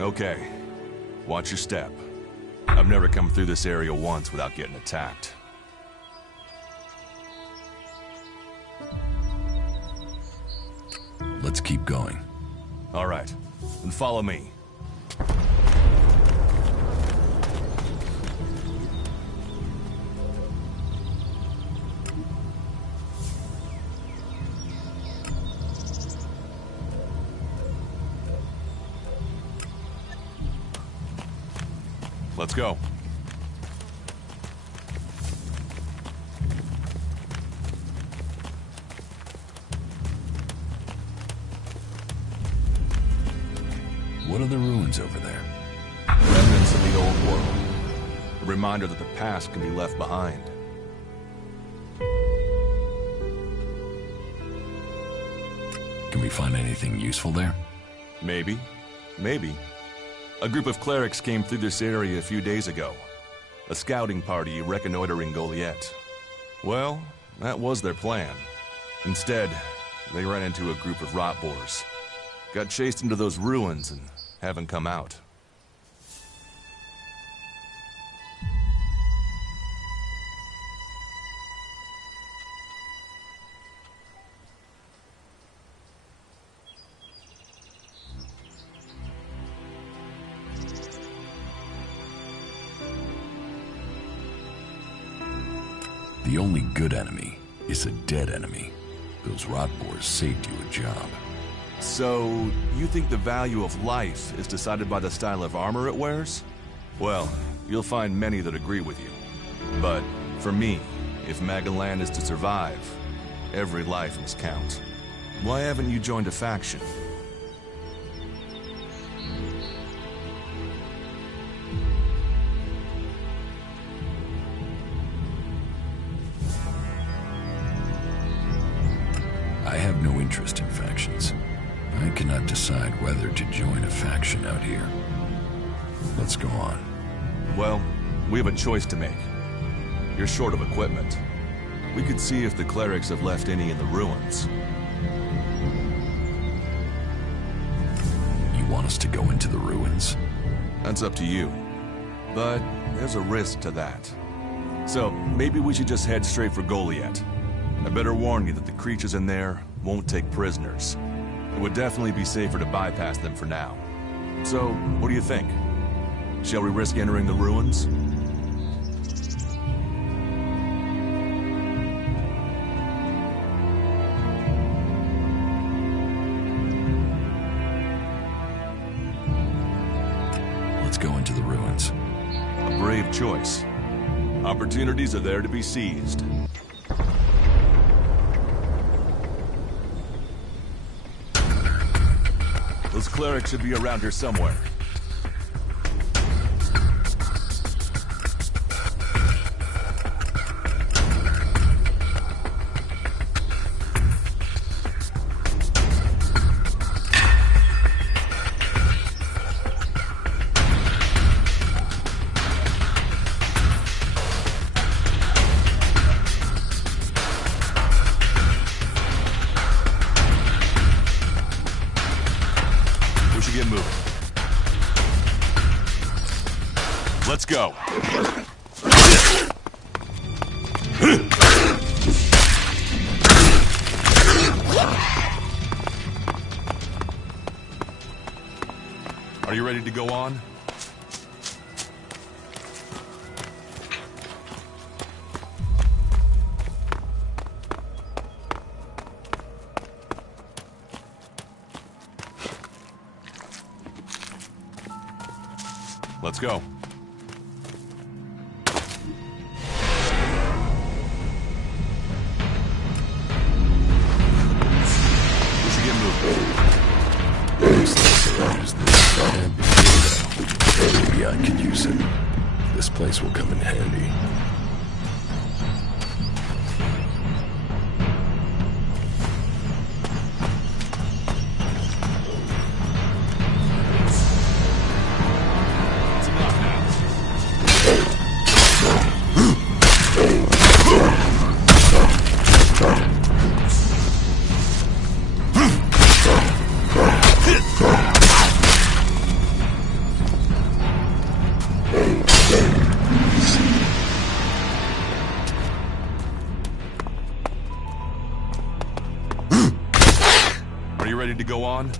Okay. Watch your step. I've never come through this area once without getting attacked. Let's keep going. All right. Then follow me. Let's go. What are the ruins over there? Remnants of the old world. A reminder that the past can be left behind. Can we find anything useful there? Maybe. Maybe. A group of clerics came through this area a few days ago. A scouting party reconnoitering Goliath. Well, that was their plan. Instead, they ran into a group of rot boars. Got chased into those ruins and haven't come out. The only good enemy is a dead enemy. Those rot boars saved you a job. So, you think the value of life is decided by the style of armor it wears? Well, you'll find many that agree with you. But, for me, if Magaland is to survive, every life must count. Why haven't you joined a faction? I have no interest in factions. I cannot decide whether to join a faction out here. Let's go on. Well, we have a choice to make. You're short of equipment. We could see if the clerics have left any in the ruins. You want us to go into the ruins? That's up to you. But there's a risk to that. So, maybe we should just head straight for Goliath. I better warn you that the creatures in there won't take prisoners. It would definitely be safer to bypass them for now. So, what do you think? Shall we risk entering the ruins? Let's go into the ruins. A brave choice. Opportunities are there to be seized. Those clerics should be around here somewhere. Get moving. Let's go. Are you ready to go on? Let's go. We should get moving. Looks like I used this tab before though. Maybe I could use it. This place will come in handy. you ready to go on?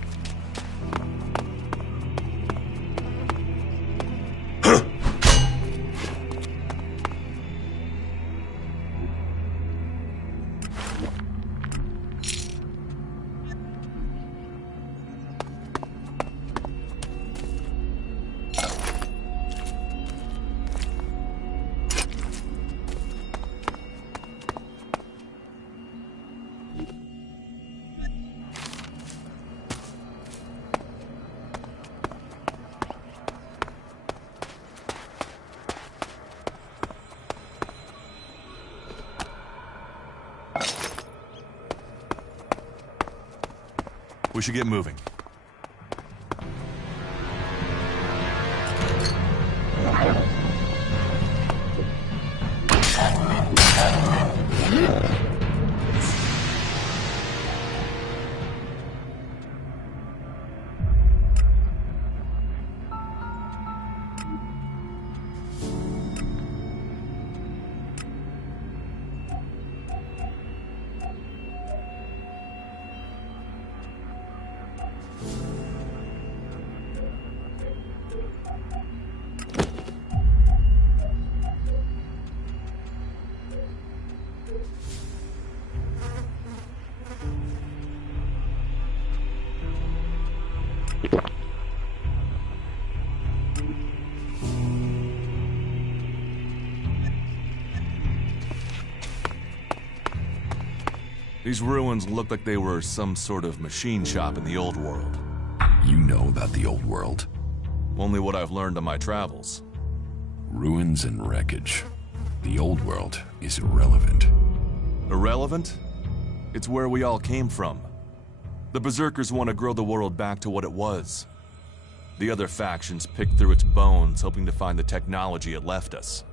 We should get moving. These ruins look like they were some sort of machine shop in the old world. You know about the old world? Only what I've learned on my travels. Ruins and wreckage. The old world is irrelevant. Irrelevant? It's where we all came from. The Berserkers want to grow the world back to what it was. The other factions pick through its bones, hoping to find the technology it left us.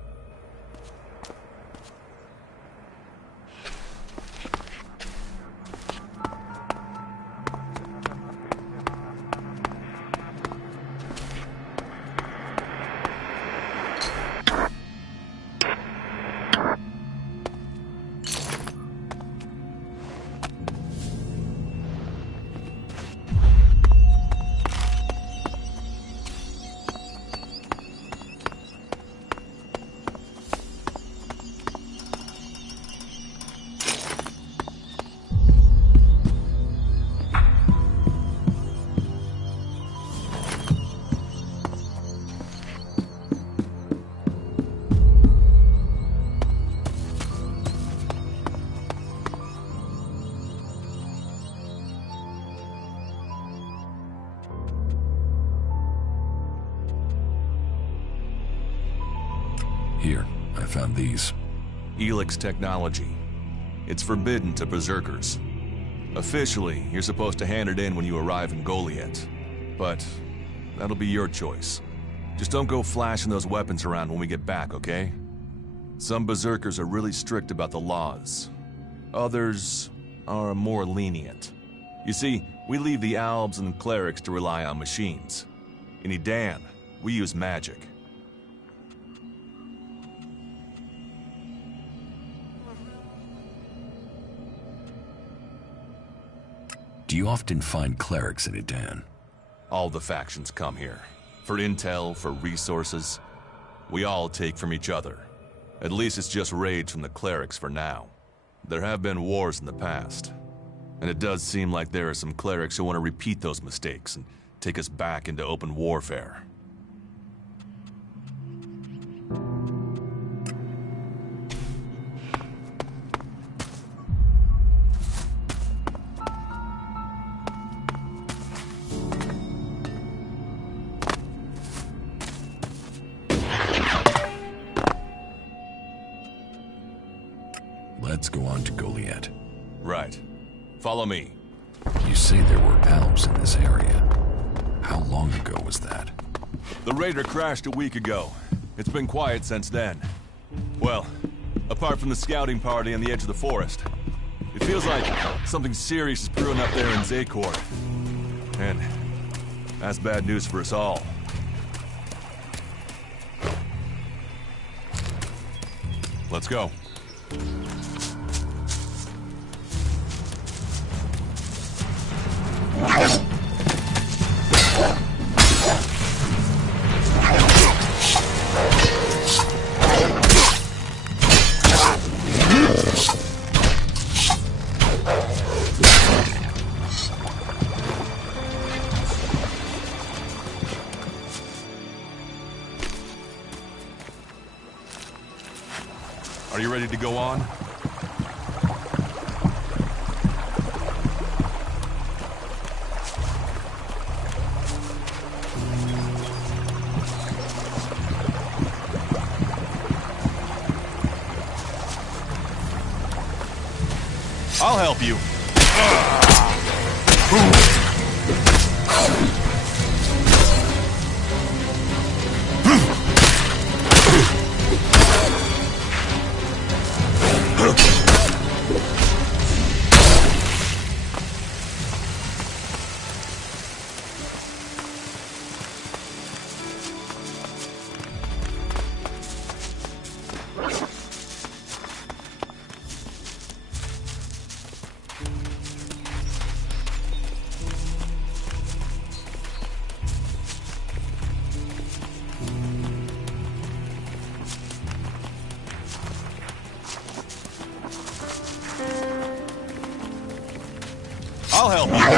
Here, I found these. Elex technology. It's forbidden to Berserkers. Officially, you're supposed to hand it in when you arrive in Goliath. But that'll be your choice. Just don't go flashing those weapons around when we get back, okay? Some Berserkers are really strict about the laws. Others are more lenient. You see, we leave the Albs and Clerics to rely on machines. In Edan, we use magic. Do you often find clerics in Edan? All the factions come here. For intel, for resources. We all take from each other. At least it's just raids from the clerics for now. There have been wars in the past. And it does seem like there are some clerics who want to repeat those mistakes and take us back into open warfare. Let's go on to Goliath. Right. Follow me. You say there were Alps in this area. How long ago was that? The raider crashed a week ago. It's been quiet since then. Well, apart from the scouting party on the edge of the forest. It feels like something serious is brewing up there in Ozxioan. And that's bad news for us all. Let's go. Are you ready to go on? I'll help you. I'll help you.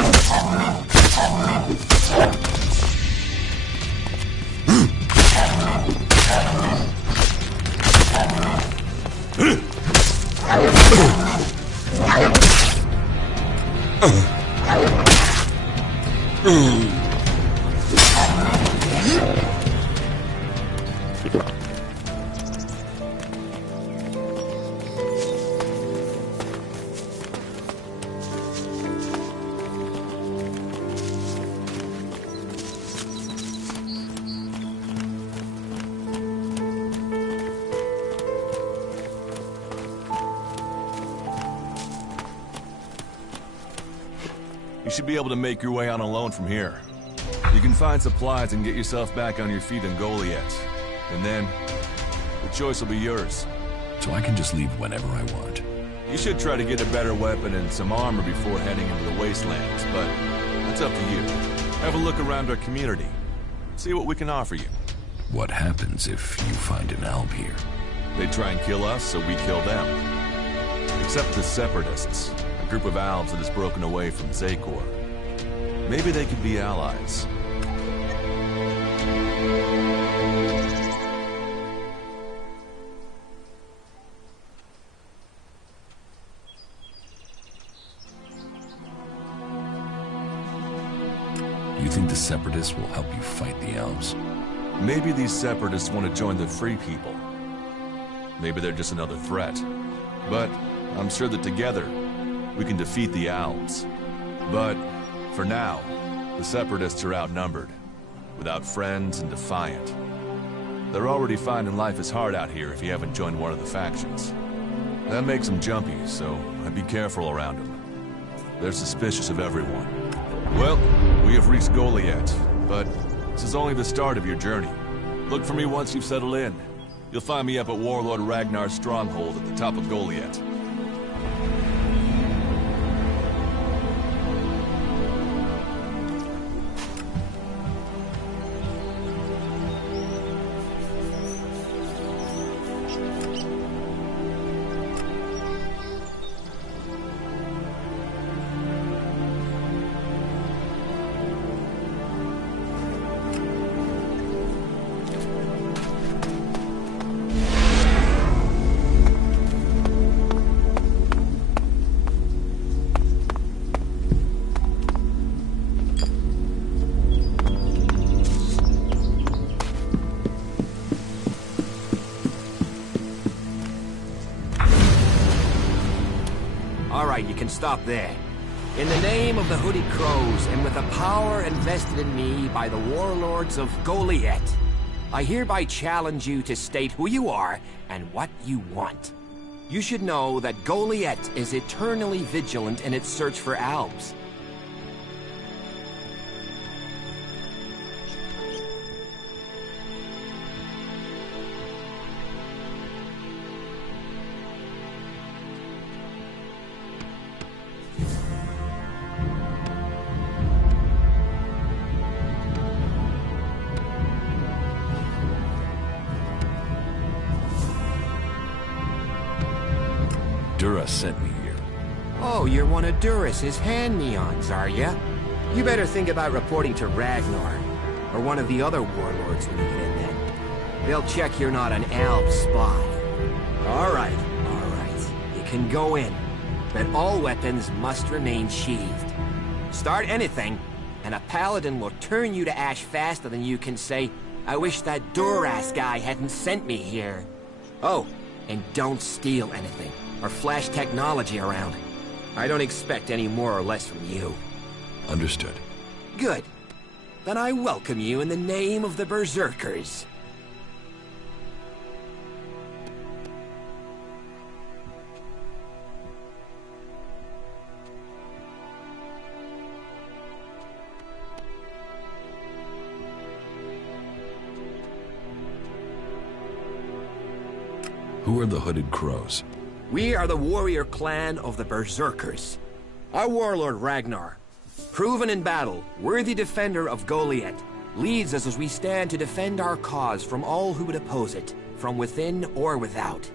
You should be able to make your way on alone from here. You can find supplies and get yourself back on your feet in Goliath. And then, the choice will be yours. So I can just leave whenever I want. You should try to get a better weapon and some armor before heading into the wastelands, but that's up to you. Have a look around our community. See what we can offer you. What happens if you find an alb here? They try and kill us, so we kill them. Except the Separatists, a group of Albs that has broken away from Zakor. Maybe they could be allies. You think the Separatists will help you fight the Elves? Maybe these Separatists want to join the Free People. Maybe they're just another threat. But I'm sure that together, we can defeat the Owls. But, for now, the Separatists are outnumbered. Without friends and defiant. They're already finding life is hard out here if you haven't joined one of the factions. That makes them jumpy, so I'd be careful around them. They're suspicious of everyone. Well, we have reached Goliath, but this is only the start of your journey. Look for me once you've settled in. You'll find me up at Warlord Ragnar's stronghold at the top of Goliath. Alright, you can stop there. In the name of the Hooded Crows, and with the power invested in me by the warlords of Goliath, I hereby challenge you to state who you are and what you want. You should know that Goliath is eternally vigilant in its search for Albs. Dura sent me here. Oh, you're one of Duras's hand-me-ons, are ya? You better think about reporting to Ragnar, or one of the other warlords when you get in then. They'll check you're not an Alb spy. Alright, alright. You can go in, but all weapons must remain sheathed. Start anything, and a paladin will turn you to ash faster than you can say, I wish that Duras guy hadn't sent me here. Oh, and don't steal anything, or flash technology around. I don't expect any more or less from you. Understood. Good. Then I welcome you in the name of the Berserkers. Who are the Hooded Crows? We are the warrior clan of the Berserkers. Our warlord Ragnar, proven in battle, worthy defender of Goliath, leads us as we stand to defend our cause from all who would oppose it, from within or without.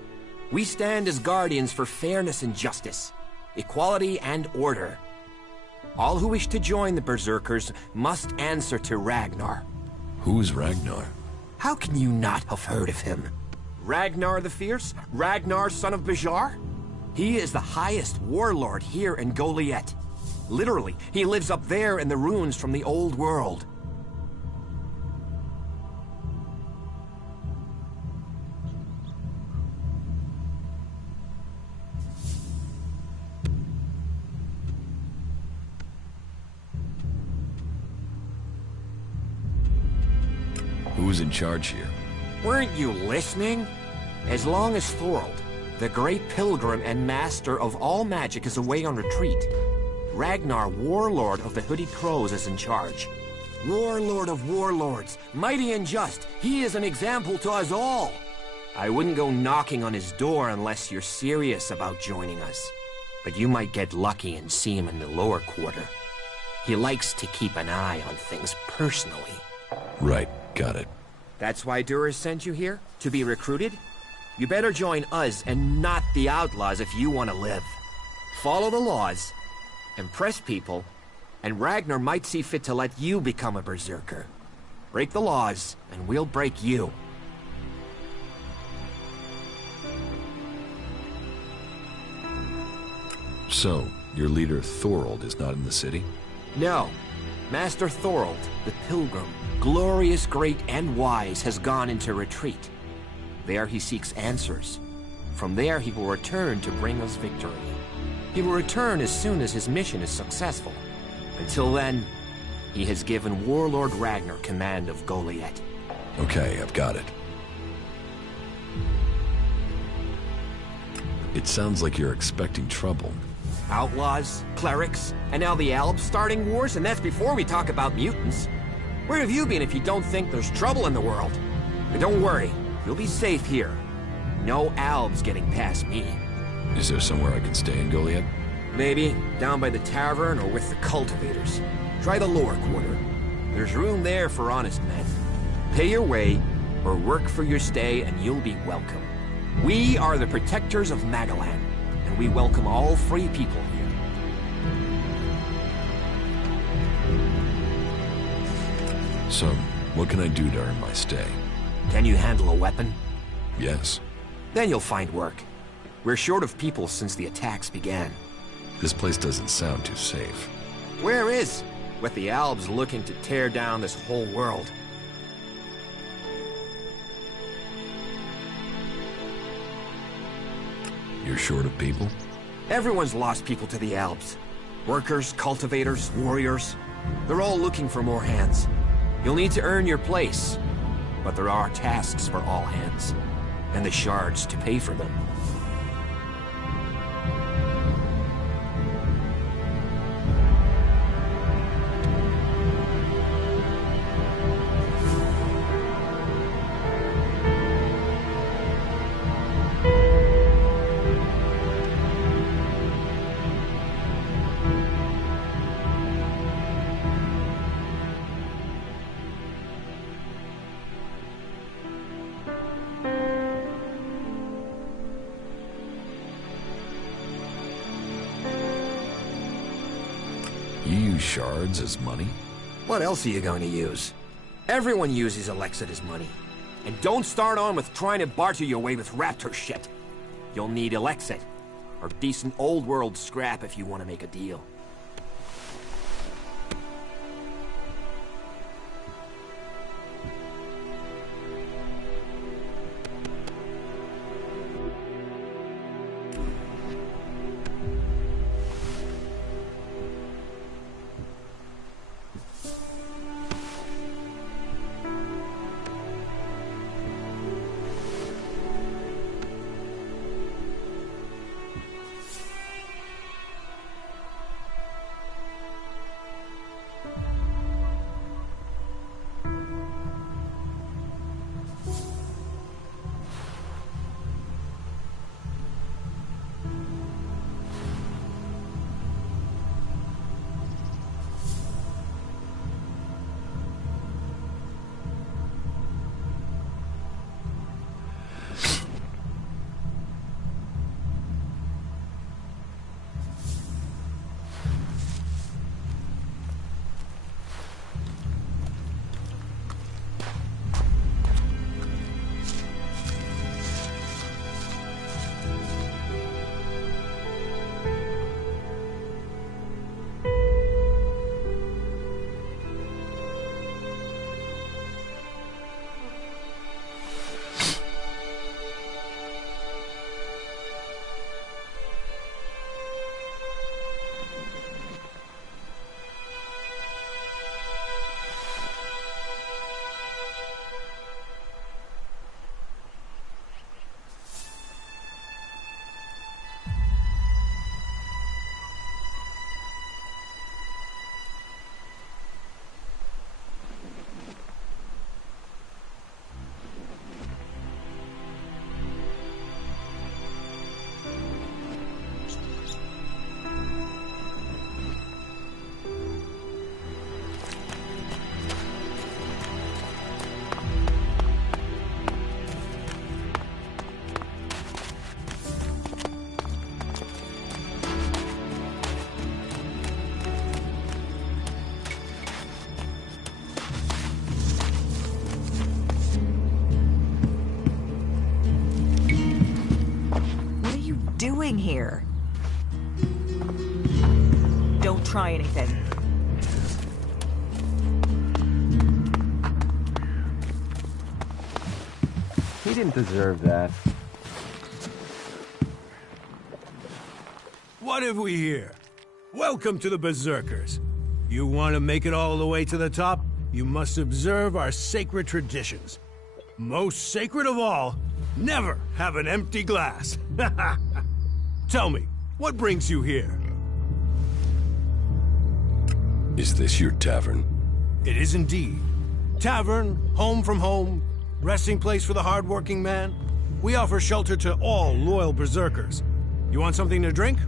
We stand as guardians for fairness and justice, equality and order. All who wish to join the Berserkers must answer to Ragnar. Who's Ragnar? How can you not have heard of him? Ragnar the Fierce? Ragnar, son of Bajar? He is the highest warlord here in Goliath. Literally, he lives up there in the ruins from the old world. Who's in charge here? Weren't you listening? As long as Thorold, the great pilgrim and master of all magic, is away on retreat, Ragnar, warlord of the Hooded Crows, is in charge. Warlord of warlords, mighty and just, he is an example to us all. I wouldn't go knocking on his door unless you're serious about joining us. But you might get lucky and see him in the lower quarter. He likes to keep an eye on things personally. Right, got it. That's why Duras sent you here? To be recruited? You better join us and not the outlaws if you want to live. Follow the laws, impress people, and Ragnar might see fit to let you become a berserker. Break the laws, and we'll break you. So, your leader Thorold is not in the city? No. Master Thorold, the Pilgrim, glorious, great, and wise, has gone into retreat. There he seeks answers. From there he will return to bring us victory. He will return as soon as his mission is successful. Until then, he has given Warlord Ragnar command of Goliath. Okay, I've got it. It sounds like you're expecting trouble. Outlaws, clerics, and now the Alps starting wars, and that's before we talk about mutants. Where have you been if you don't think there's trouble in the world? But don't worry, you'll be safe here. No Albs getting past me. Is there somewhere I can stay in Goliath? Maybe down by the tavern or with the cultivators. Try the lower quarter. There's room there for honest men. Pay your way, or work for your stay, and you'll be welcome. We are the protectors of Magalan, and we welcome all free people here. So, what can I do to earn my stay? Can you handle a weapon? Yes. Then you'll find work. We're short of people since the attacks began. This place doesn't sound too safe. Where is? With the Albs looking to tear down this whole world. You're short of people? Everyone's lost people to the Albs. Workers, cultivators, warriors. They're all looking for more hands. You'll need to earn your place. But there are tasks for all hands. And the shards to pay for them. shards as money? What else are you going to use? Everyone uses Elex as money. And don't start on with trying to barter your way with raptor shit. You'll need Elexit, or decent old world scrap if you want to make a deal. Here. Don't try anything. He didn't deserve that. What have we here? Welcome to the Berserkers. You want to make it all the way to the top? You must observe our sacred traditions. Most sacred of all, never have an empty glass. Tell me, what brings you here? Is this your tavern? It is indeed. Tavern, home from home, resting place for the hard-working man. We offer shelter to all loyal berserkers. You want something to drink?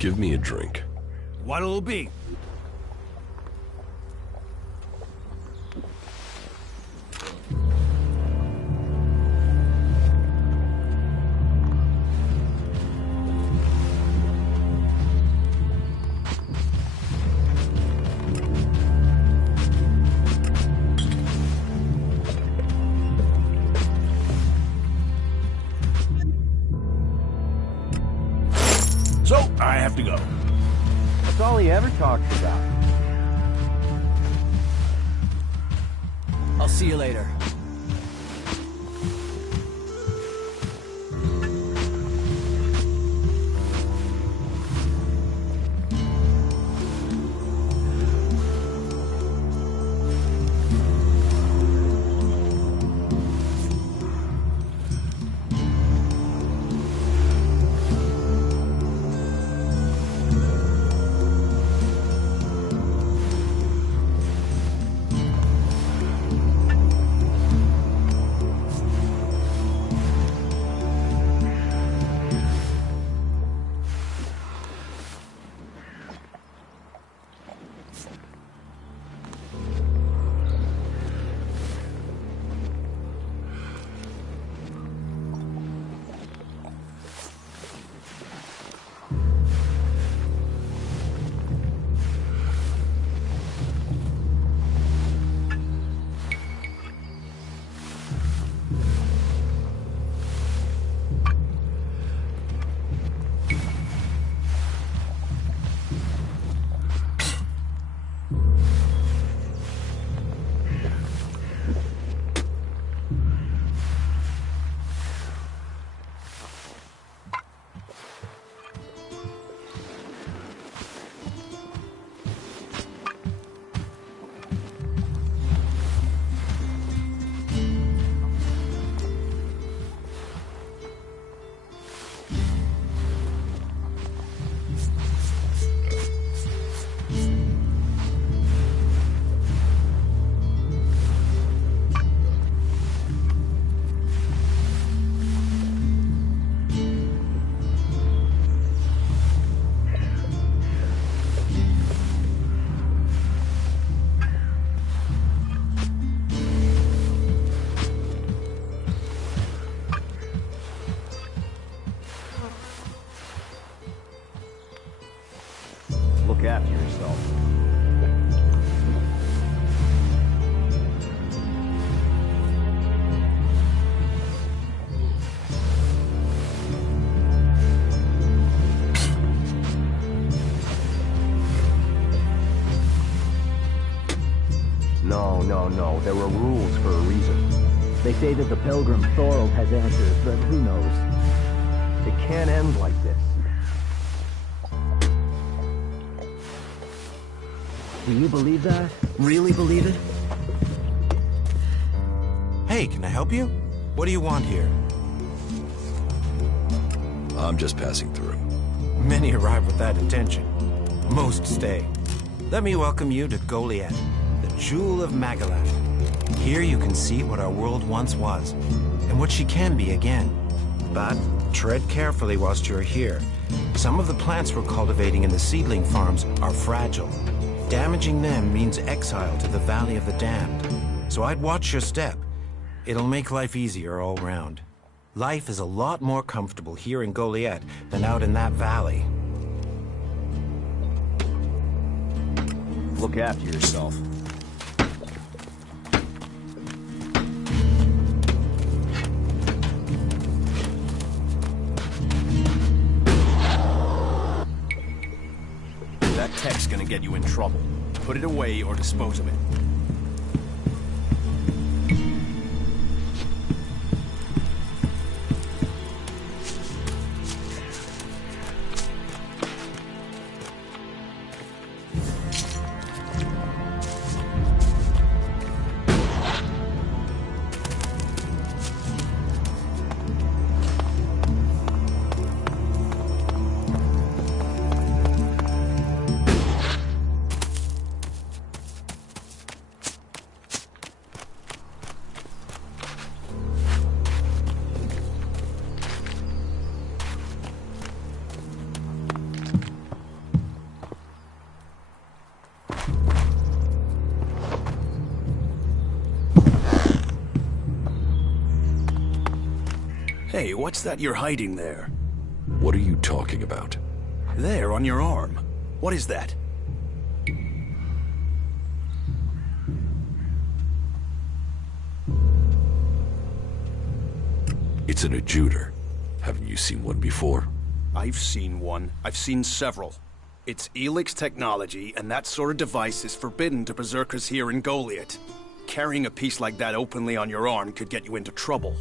Give me a drink. What'll it be? So, I have to go. That's all he ever talks about. I'll see you later. Look after yourself. No. There were rules for a reason. They say that the pilgrim Thorold has answers, but who knows? It can't end like this. Do you believe that? Really believe it? Hey, can I help you? What do you want here? I'm just passing through. Many arrive with that intention. Most stay. Let me welcome you to Goliath, the Jewel of Magallath. Here you can see what our world once was, and what she can be again. But tread carefully whilst you're here. Some of the plants we're cultivating in the seedling farms are fragile. Damaging them means exile to the Valley of the Damned. So I'd watch your step. It'll make life easier all round. Life is a lot more comfortable here in Goliath than out in that valley. Look after yourself. That tech's gonna get you in trouble. Put it away or dispose of it. Hey, what's that you're hiding there? What are you talking about? There, on your arm. What is that? It's an adjuter. Haven't you seen one before? I've seen one. I've seen several. It's Elex technology, and that sort of device is forbidden to berserkers here in Goliath. Carrying a piece like that openly on your arm could get you into trouble.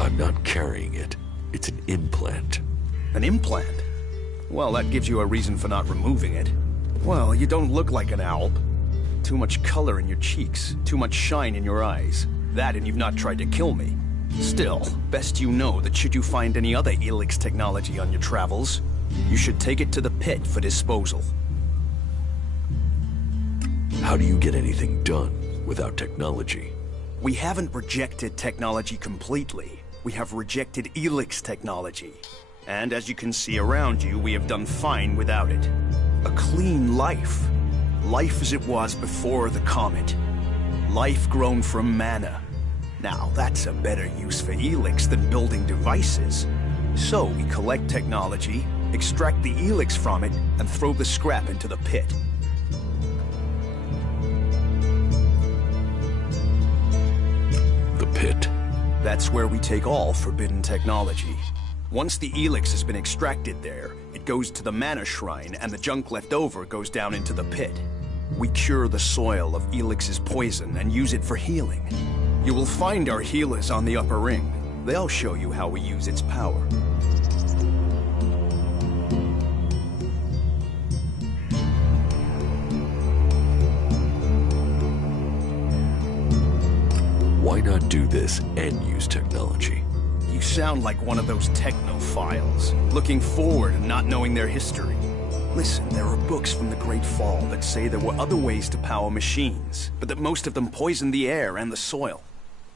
I'm not carrying it. It's an implant. An implant? Well, that gives you a reason for not removing it. Well, you don't look like an owl. Too much color in your cheeks, too much shine in your eyes. That and you've not tried to kill me. Still, best you know that should you find any other Elex technology on your travels, you should take it to the pit for disposal. How do you get anything done without technology? We haven't rejected technology completely. We have rejected Elex technology. And as you can see around you, we have done fine without it. A clean life. Life as it was before the comet. Life grown from mana. Now, that's a better use for Elex than building devices. So we collect technology, extract the Elex from it, and throw the scrap into the pit. The pit? That's where we take all forbidden technology. Once the Elex has been extracted there, it goes to the mana shrine, and the junk left over goes down into the pit. We cure the soil of Elix's poison and use it for healing. You will find our healers on the upper ring. They'll show you how we use its power. Why not do this and use technology? You sound like one of those technophiles, looking forward and not knowing their history. Listen, there are books from the Great Fall that say there were other ways to power machines, but that most of them poisoned the air and the soil.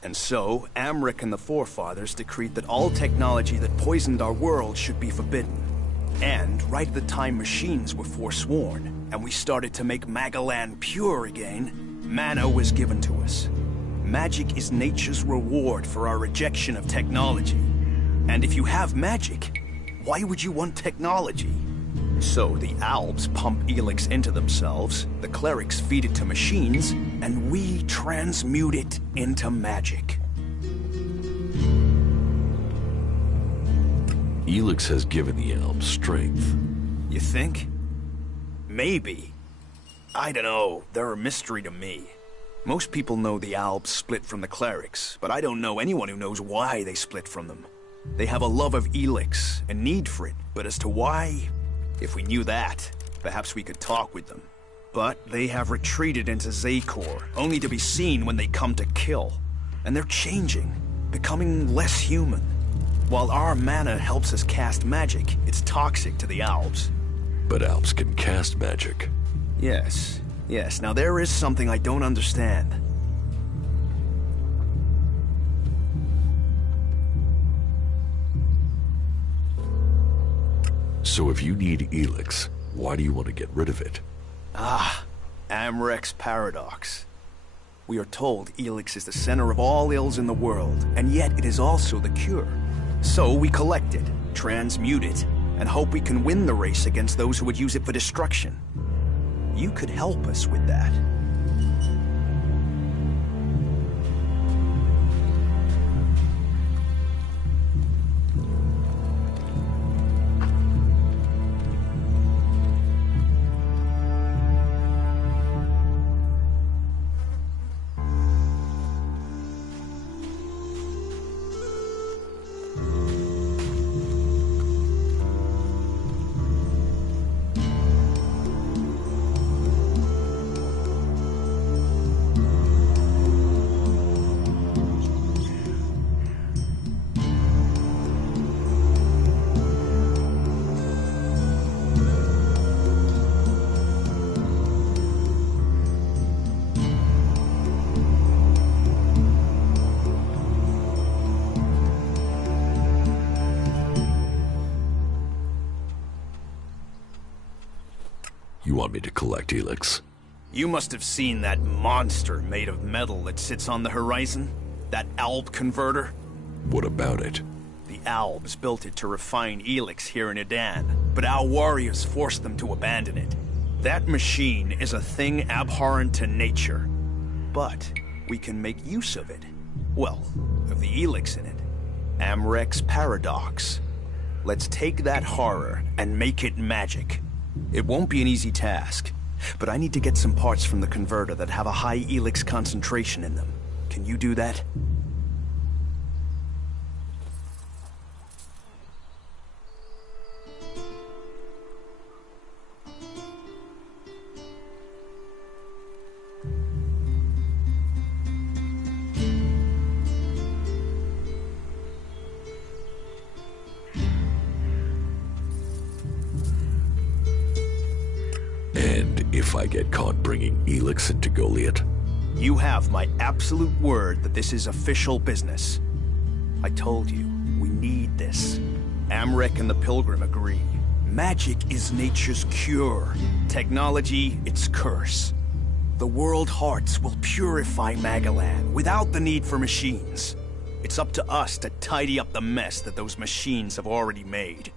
And so, Amric and the Forefathers decreed that all technology that poisoned our world should be forbidden. And right at the time machines were forsworn, and we started to make Magallath pure again, mana was given to us. Magic is nature's reward for our rejection of technology. And if you have magic, why would you want technology? So the Alps pump Elex into themselves, the clerics feed it to machines, and we transmute it into magic. Elex has given the Alps strength. You think? Maybe. I don't know. They're a mystery to me. Most people know the Alps split from the clerics, but I don't know anyone who knows why they split from them. They have a love of Elex, a need for it, but as to why, if we knew that, perhaps we could talk with them. But they have retreated into Zakor, only to be seen when they come to kill. And they're changing, becoming less human. While our mana helps us cast magic, it's toxic to the Alps. But Alps can cast magic. Yes. Now there is something I don't understand. So if you need Elex, why do you want to get rid of it? Amrek's paradox. We are told Elex is the center of all ills in the world, and yet it is also the cure. So we collect it, transmute it, and hope we can win the race against those who would use it for destruction. You could help us with that. You want me to collect Elex? You must have seen that monster made of metal that sits on the horizon? That Alb converter? What about it? The Albs built it to refine Elex here in Edan, but our warriors forced them to abandon it. That machine is a thing abhorrent to nature. But we can make use of it. Well, of the Elex in it. Amrek's paradox. Let's take that horror and make it magic. It won't be an easy task, but I need to get some parts from the converter that have a high Elex concentration in them. Can you do that? If I get caught bringing Elex into Goliath? You have my absolute word that this is official business. I told you, we need this. Amrek and the Pilgrim agree. Magic is nature's cure. Technology, its curse. The world hearts will purify Magalan without the need for machines. It's up to us to tidy up the mess that those machines have already made.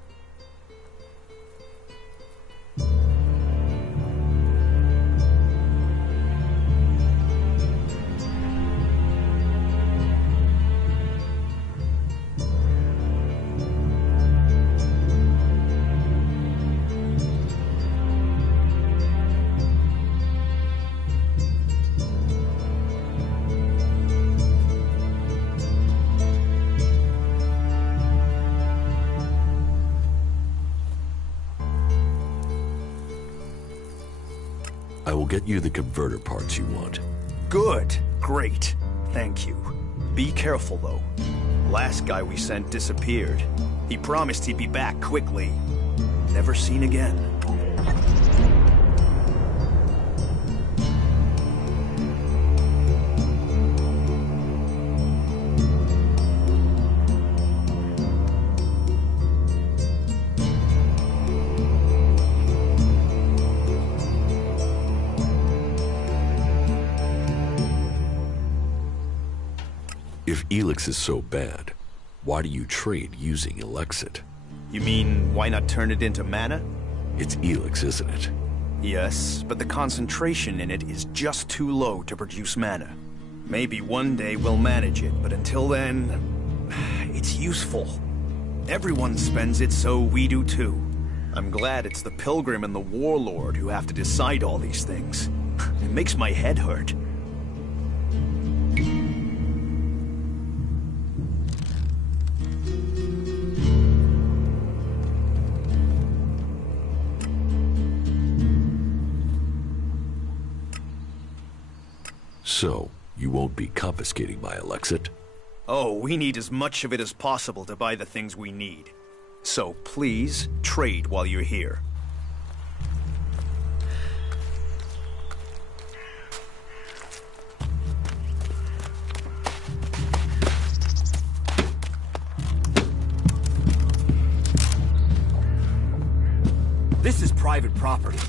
I will get you the converter parts you want. Good. Great. Thank you. Be careful, though. Last guy we sent disappeared. He promised he'd be back quickly. Never seen again. If Elex is so bad, why do you trade using Elexit? You mean, why not turn it into mana? It's Elex, isn't it? Yes, but the concentration in it is just too low to produce mana. Maybe one day we'll manage it, but until then, it's useful. Everyone spends it, so we do too. I'm glad it's the Pilgrim and the Warlord who have to decide all these things. It makes my head hurt. So, you won't be confiscating my Elexit? Oh, we need as much of it as possible to buy the things we need. So please, trade while you're here. This is private property.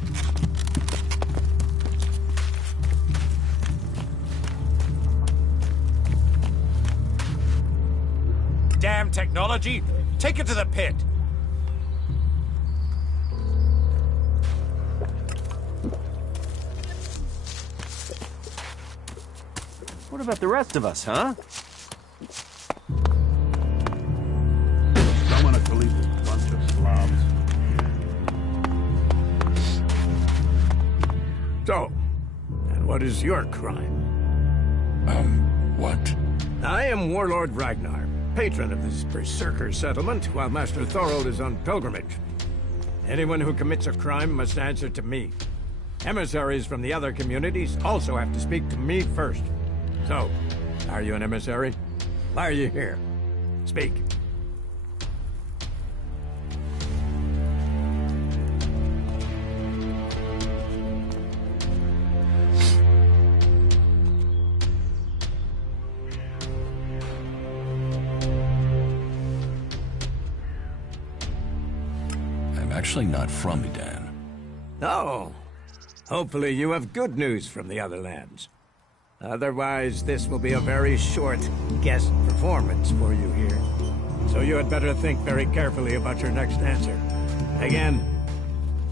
Damn technology! Take it to the pit! What about the rest of us, huh? Don't want to believe this bunch of slobs. So, and what is your crime? What? I am Warlord Ragnar, patron of this Berserker settlement, while Master Thorold is on pilgrimage. Anyone who commits a crime must answer to me. Emissaries from the other communities also have to speak to me first. So, are you an emissary? Why are you here? Speak. Actually not from Edan. Oh. Hopefully you have good news from the other lands. Otherwise, this will be a very short guest performance for you here. So you had better think very carefully about your next answer. Again,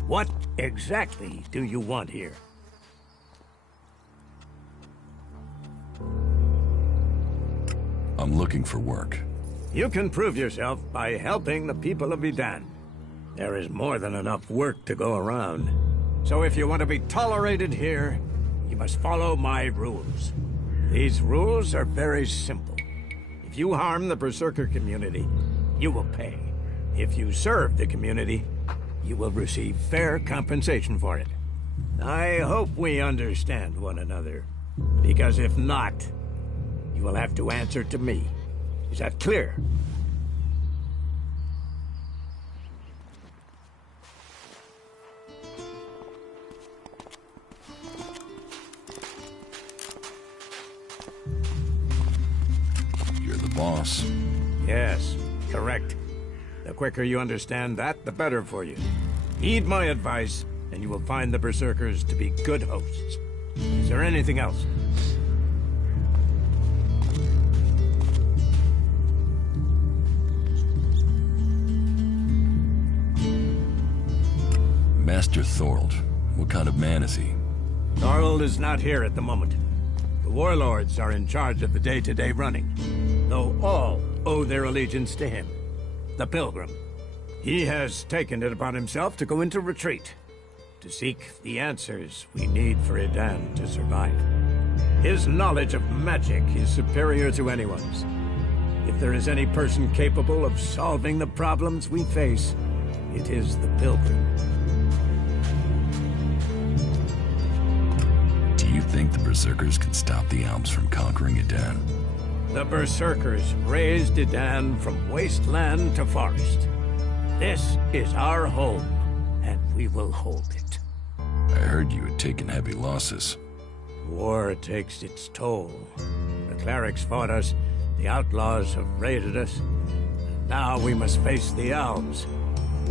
what exactly do you want here? I'm looking for work. You can prove yourself by helping the people of Edan. There is more than enough work to go around. So if you want to be tolerated here, you must follow my rules. These rules are very simple. If you harm the Berserker community, you will pay. If you serve the community, you will receive fair compensation for it. I hope we understand one another, because if not, you will have to answer to me. Is that clear? You're the boss. Yes, correct. The quicker you understand that, the better for you. Heed my advice, and you will find the Berserkers to be good hosts. Is there anything else? Master Thorold. What kind of man is he? Thorold is not here at the moment. The warlords are in charge of the day-to-day running, though all owe their allegiance to him, the Pilgrim. He has taken it upon himself to go into retreat, to seek the answers we need for Edan to survive. His knowledge of magic is superior to anyone's. If there is any person capable of solving the problems we face, it is the Pilgrim. Do you think the Berserkers can stop the Alps from conquering Edan? The Berserkers raised Edan from wasteland to forest. This is our home, and we will hold it. I heard you had taken heavy losses. War takes its toll. The clerics fought us, the outlaws have raided us, and now we must face the elves.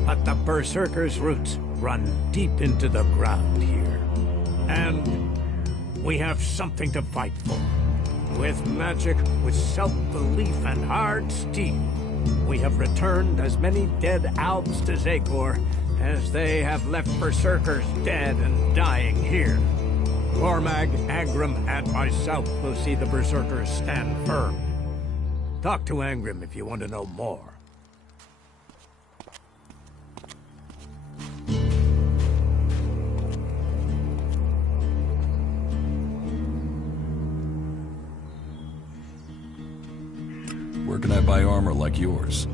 But the Berserkers' roots run deep into the ground here. And we have something to fight for. With magic, with self-belief and hard steel, we have returned as many dead Alps to Zakor as they have left berserkers dead and dying here. Cormag, Angrim, and myself will see the berserkers stand firm. Talk to Angrim if you want to know more. Where can I buy armor like yours?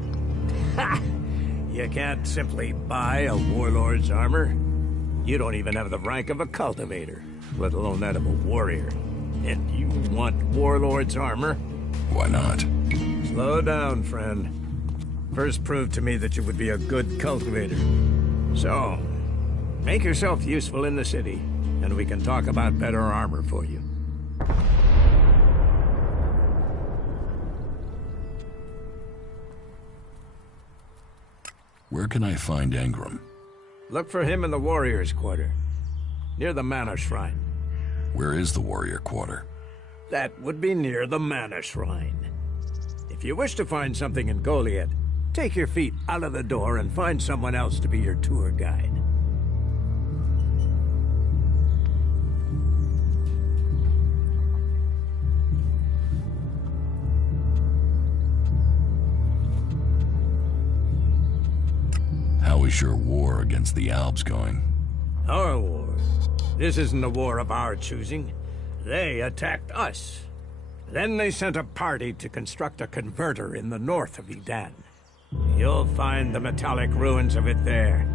Ha! You can't simply buy a warlord's armor. You don't even have the rank of a cultivator, let alone that of a warrior. And you want warlord's armor? Why not? Slow down, friend. First prove to me that you would be a good cultivator. So, make yourself useful in the city, and we can talk about better armor for you. Where can I find Angrim? Look for him in the Warrior's Quarter, near the Mana Shrine. Where is the Warrior Quarter? That would be near the Mana Shrine. If you wish to find something in Goliath, take your feet out of the door and find someone else to be your tour guide. How is your war against the Alps going? Our war? This isn't a war of our choosing. They attacked us. Then they sent a party to construct a converter in the north of Edan. You'll find the metallic ruins of it there,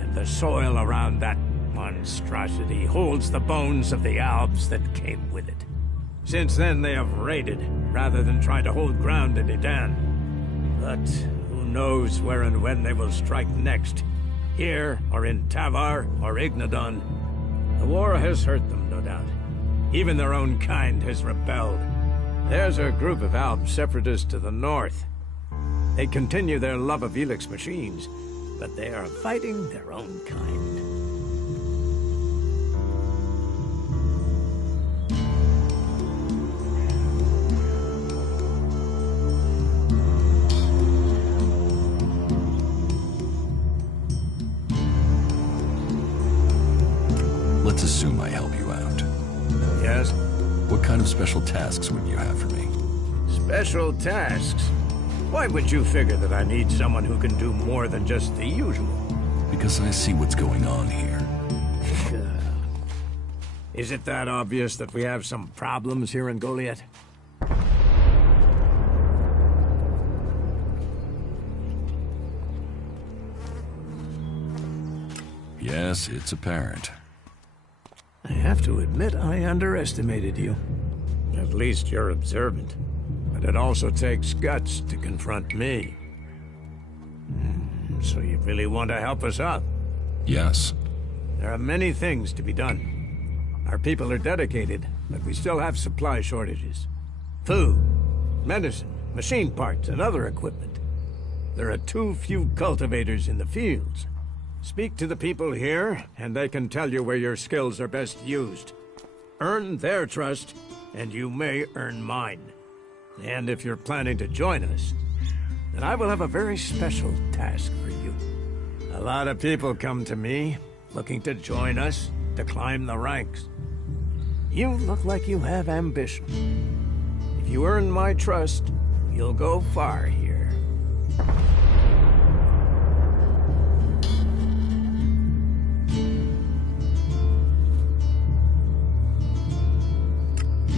and the soil around that monstrosity holds the bones of the Alps that came with it. Since then they have raided, rather than try to hold ground in Edan. But who knows where and when they will strike next? Here, or in Tavar, or Ignodon. The war has hurt them, no doubt. Even their own kind has rebelled. There's a group of Alp separatists to the north. They continue their love of Elex machines, but they are fighting their own kind. Let's assume I help you out. Yes? What kind of special tasks would you have for me? Special tasks? Why would you figure that I need someone who can do more than just the usual? Because I see what's going on here. Is it that obvious that we have some problems here in Goliath? Yes, it's apparent. I have to admit I underestimated you. At least you're observant. But it also takes guts to confront me. So you really want to help us out? Yes. There are many things to be done. Our people are dedicated, but we still have supply shortages. Food, medicine, machine parts, and other equipment. There are too few cultivators in the fields. Speak to the people here, and they can tell you where your skills are best used. Earn their trust, and you may earn mine. And if you're planning to join us, then I will have a very special task for you. A lot of people come to me, looking to join us, to climb the ranks. You look like you have ambition. If you earn my trust, you'll go far here.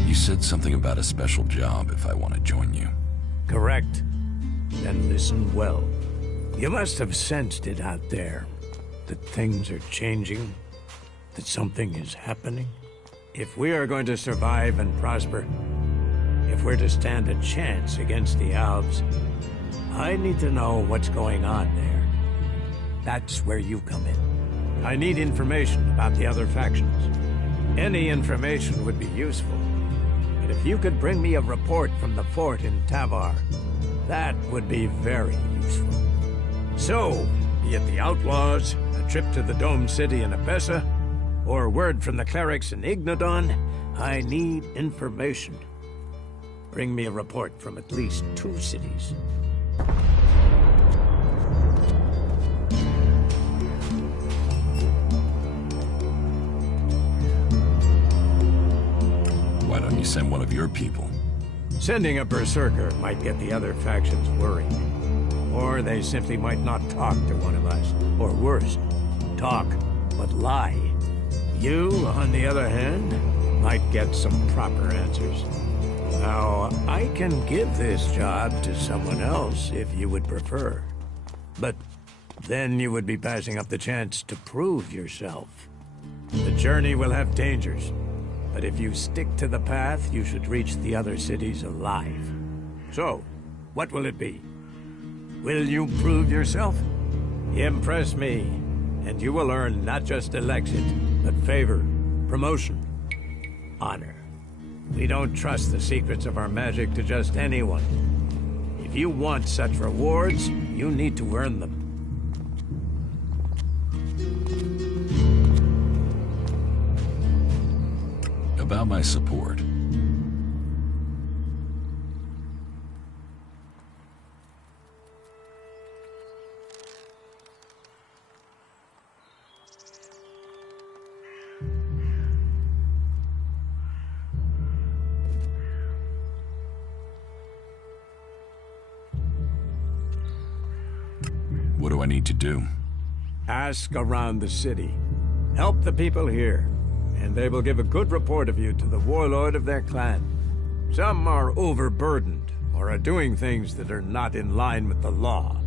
You said something about a special job if I want to join you. Correct. Then listen well. You must have sensed it out there. That things are changing. That something is happening. If we are going to survive and prosper, if we're to stand a chance against the Alps, I need to know what's going on there. That's where you come in. I need information about the other factions. Any information would be useful. But if you could bring me a report from the fort in Tavar, that would be very useful. So, be it the outlaws, a trip to the Dome City in Abessa, or word from the clerics in Ignodon, I need information. Bring me a report from at least 2 cities. Why don't you send one of your people? Sending a berserker might get the other factions worried. Or they simply might not talk to one of us. Or worse, talk, but lie. You, on the other hand, might get some proper answers. Now, I can give this job to someone else if you would prefer. But then you would be passing up the chance to prove yourself. The journey will have dangers, but if you stick to the path, you should reach the other cities alive. So, what will it be? Will you prove yourself? Impress me, and you will earn not just Elexit, but favor, promotion, honor. We don't trust the secrets of our magic to just anyone. If you want such rewards, you need to earn them. About my support. What do I need to do? Ask around the city. Help the people here, and they will give a good report of you to the warlord of their clan. Some are overburdened, or are doing things that are not in line with the law.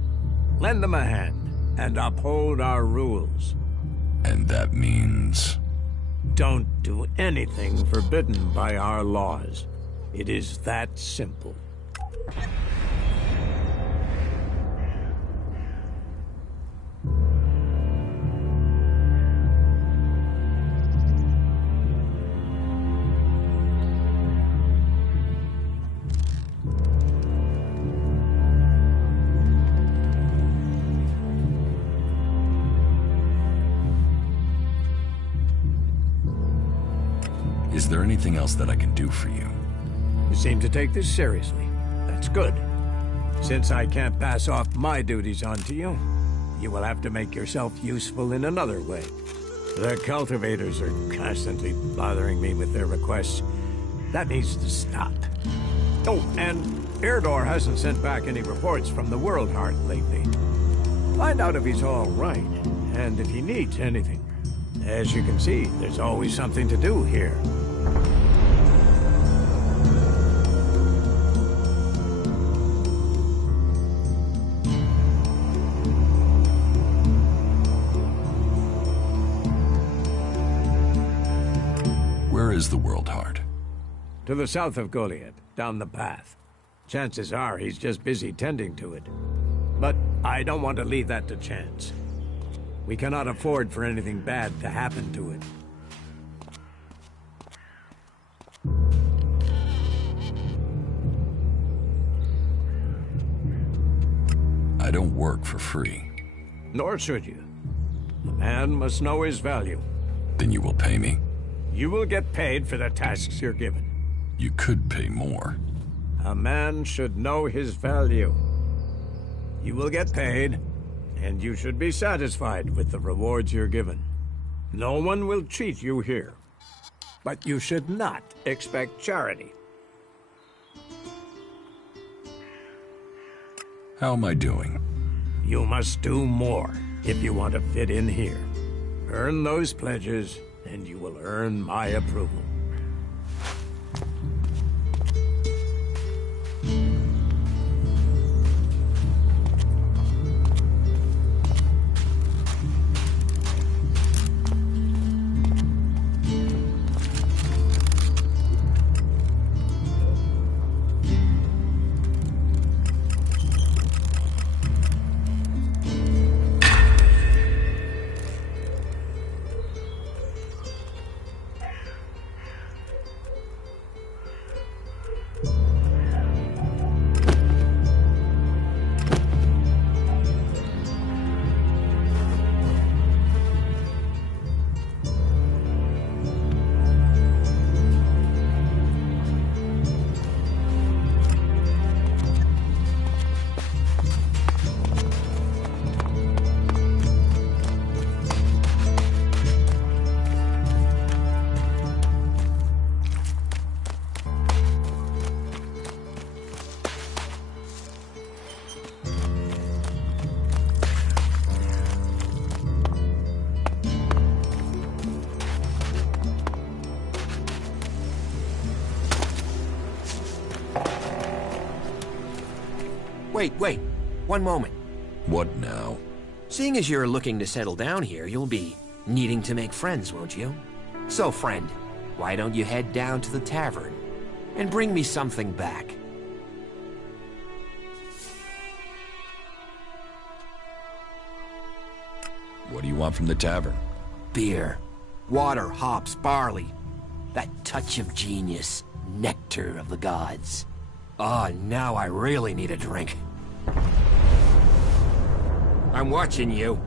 Lend them a hand, and uphold our rules. And that means... Don't do anything forbidden by our laws. It is that simple. Is there anything else that I can do for you? You seem to take this seriously. That's good. Since I can't pass off my duties onto you, you will have to make yourself useful in another way. The cultivators are constantly bothering me with their requests. That needs to stop. Oh, and Erdor hasn't sent back any reports from the World Heart lately. Find out if he's all right, and if he needs anything. As you can see, there's always something to do here. Where is the World Heart? To the south of Goliath, down the path. Chances are he's just busy tending to it. But I don't want to leave that to chance. We cannot afford for anything bad to happen to it. I don't work for free. Nor should you. A man must know his value. Then you will pay me? You will get paid for the tasks you're given. You could pay more. A man should know his value. You will get paid, and you should be satisfied with the rewards you're given. No one will cheat you here. But you should not expect charity. How am I doing? You must do more if you want to fit in here. Earn those pledges, and you will earn my approval. Wait. One moment. What now? Seeing as you're looking to settle down here, you'll be needing to make friends, won't you? So, friend, why don't you head down to the tavern and bring me something back? What do you want from the tavern? Beer, water, hops, barley. That touch of genius, nectar of the gods. Oh, now I really need a drink. I'm watching you.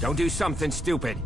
Don't do something stupid.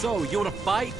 So, you wanna fight?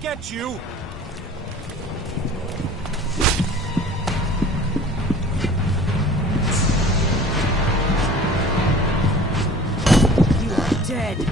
Get you! You are dead.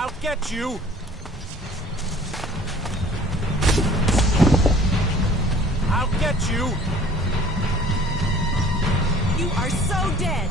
I'll get you! I'll get you! You are so dead!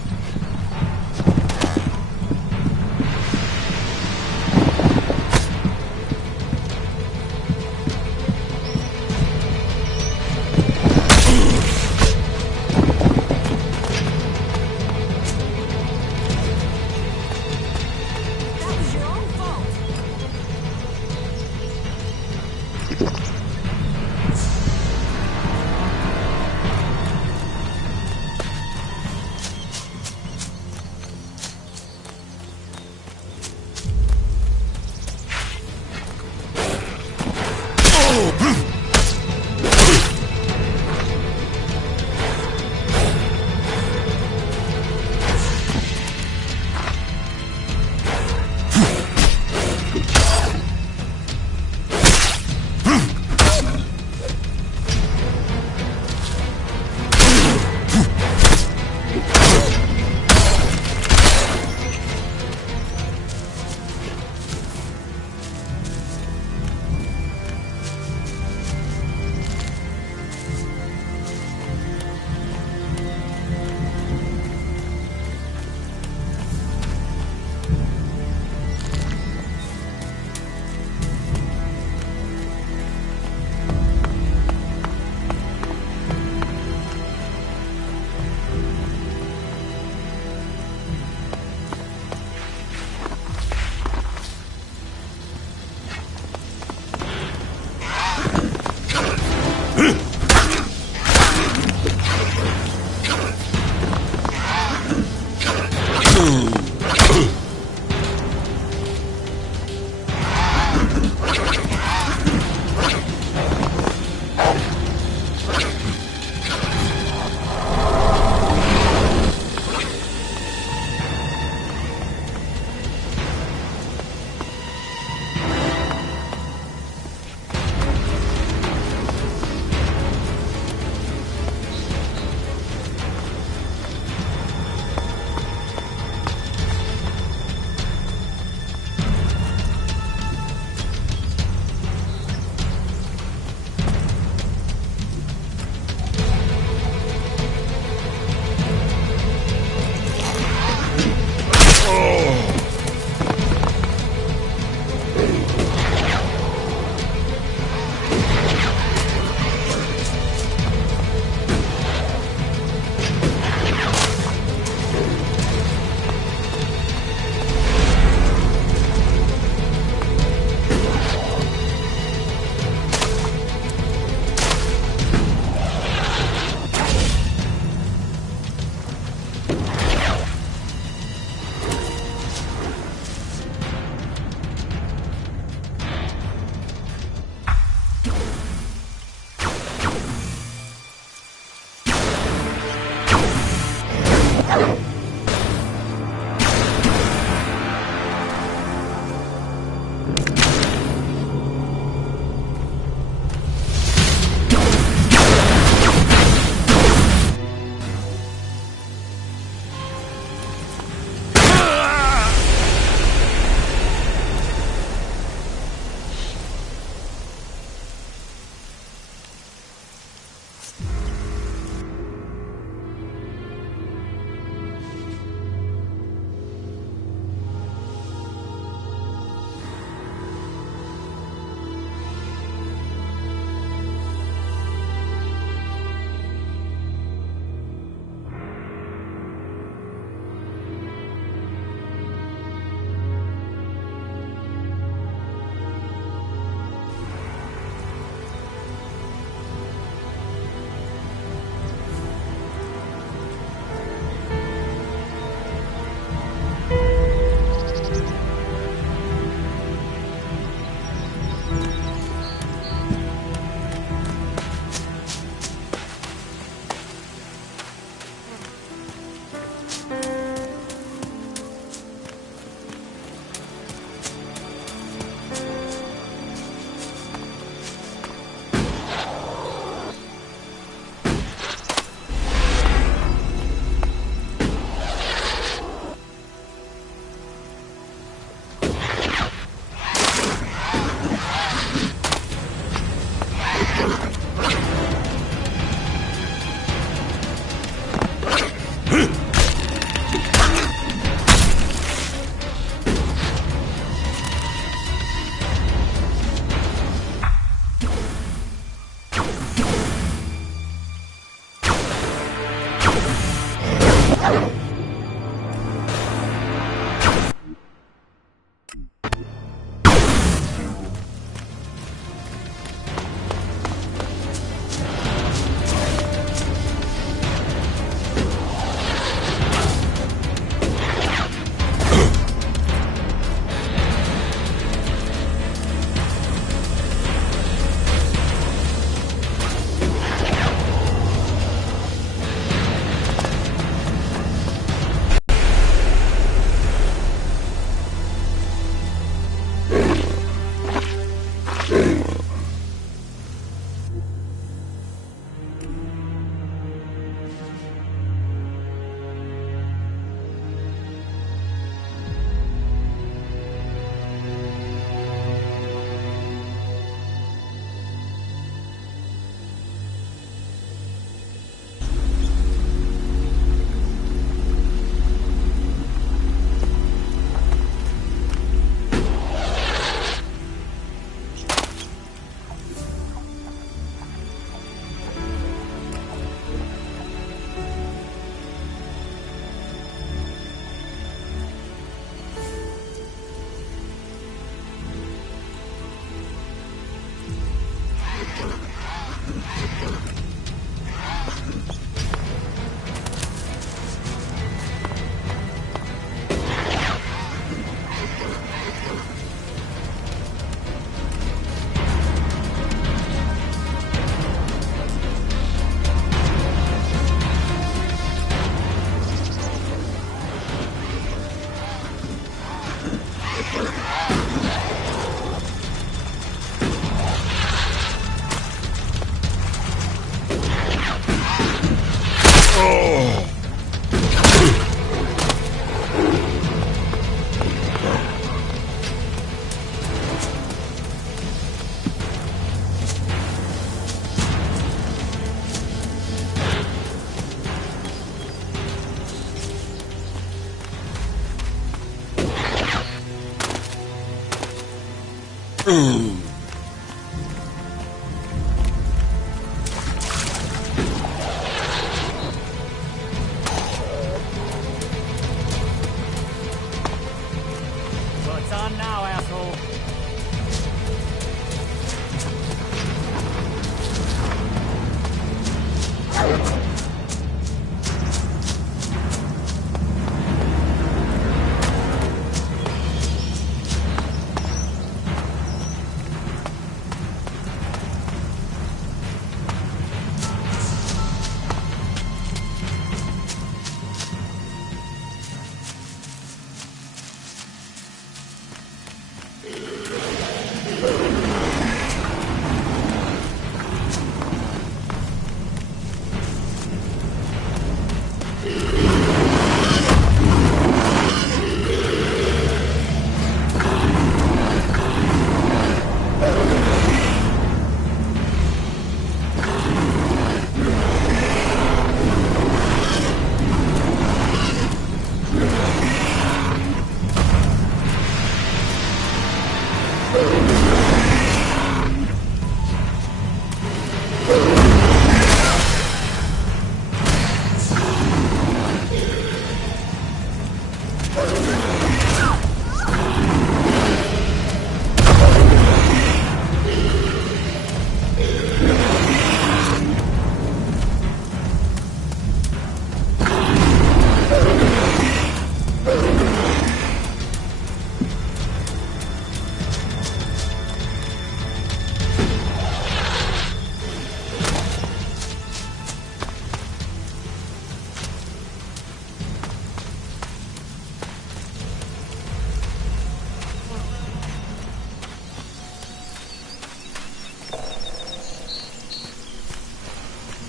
What's on now, asshole?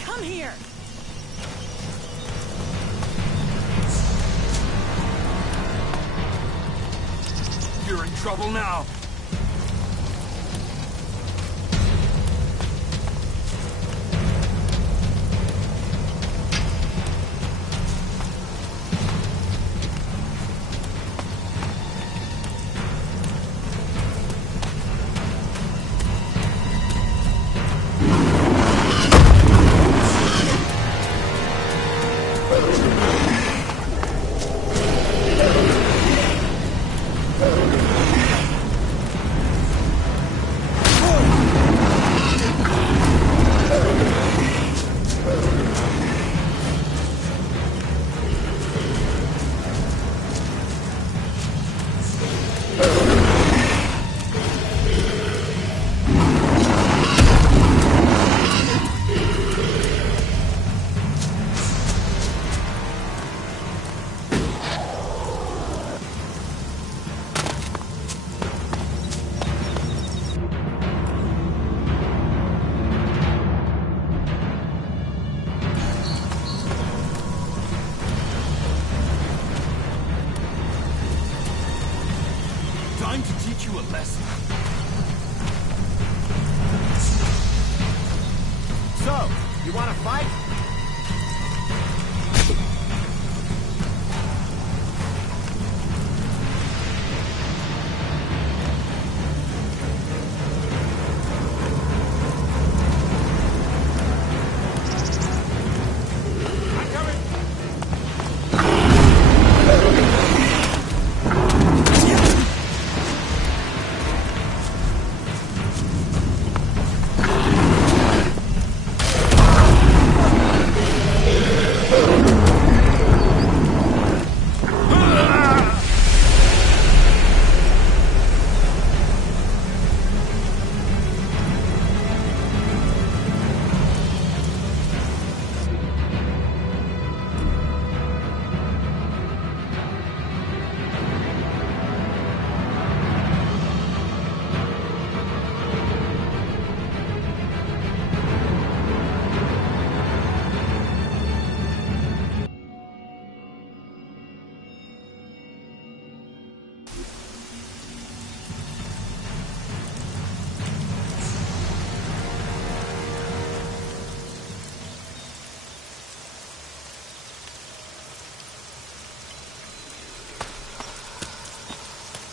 Come here! You're in trouble now. Time to teach you a lesson. So, you want to fight?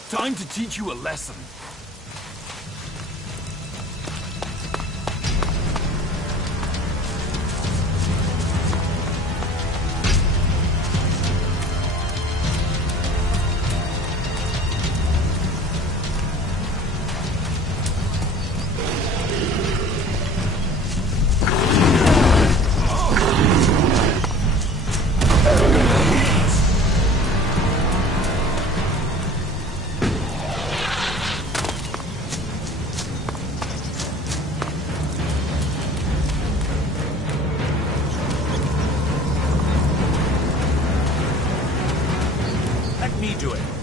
Time to teach you a lesson. Bitchute.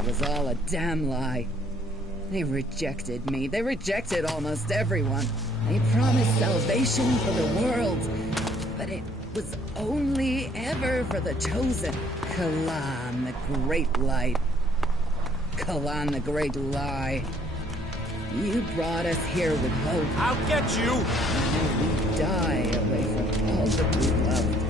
It was all a damn lie. They rejected me. They rejected almost everyone. They promised salvation for the world. But it was only ever for the chosen. Kalan, the great light. Kalan, the great lie. You brought us here with hope. I'll get you! Now we die away from all that we loved.